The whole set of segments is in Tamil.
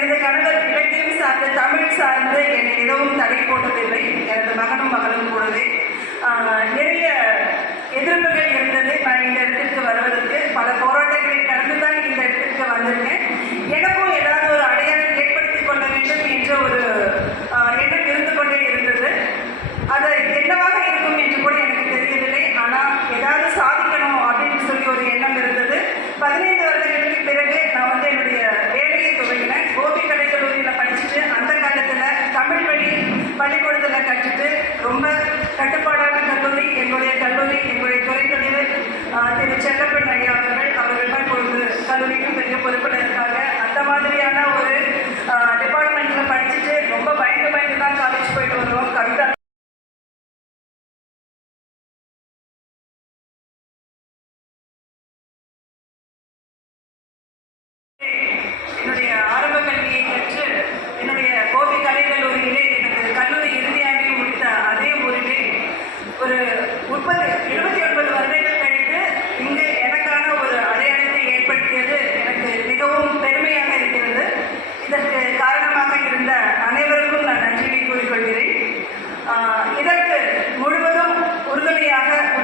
எனது கணவர் இலக்கியம் சார்ந்த தமிழ் சார்ந்த என்னை எதுவும் தடை போட்டதில்லை. எனது மகனும் மகளும் கூடவே. நிறைய எதிர்ப்புகள் இருந்தது. நான் இந்த இடத்திற்கு வருவதற்கு பல போராட்டங்களை கடந்து తిరుచెల్ల పెట్టాయి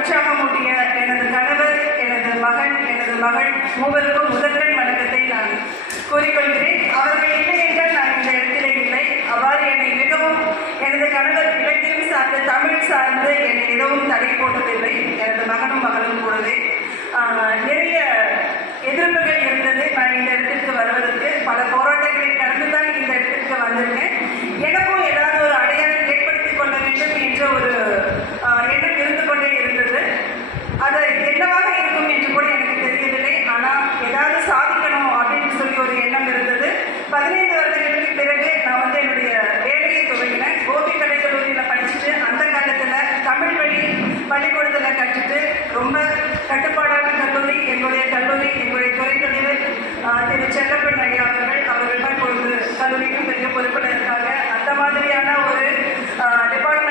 உற்சாகமூட்டிய எனது கணவர் எனது மகன் எனது மகள் மூவருக்கும் முதற்கண் வணக்கத்தை நான் கூறிக்கொள்கிறேன். அவர்கள் இல்லை என்றால் நான் இந்த இடத்திலே இல்லை. அவ்வாறு என்னை மிகவும் எனது கணவர் இலக்கியம் சார்ந்த தமிழ் சார்ந்து என்னை எதுவும் தடை போட்டதில்லை. எனது மகனும் மகளும் கூடவே. நிறைய எதிர்ப்புகள் இருந்தது. நான் இந்த இடத்திற்கு வருவதற்கு பல போராட்டங்களை கடந்து தான் இந்த இடத்திற்கு வந்திருக்கேன். திரு செல்லப்பன் ஐயா அவர்கள் அவர்கள் தான் இப்பொழுது கல்லூரிக்கும் பெரிய பொறுப்பில் இருக்காங்க அந்த மாதிரியான ஒரு டிபார்ட்மெண்ட்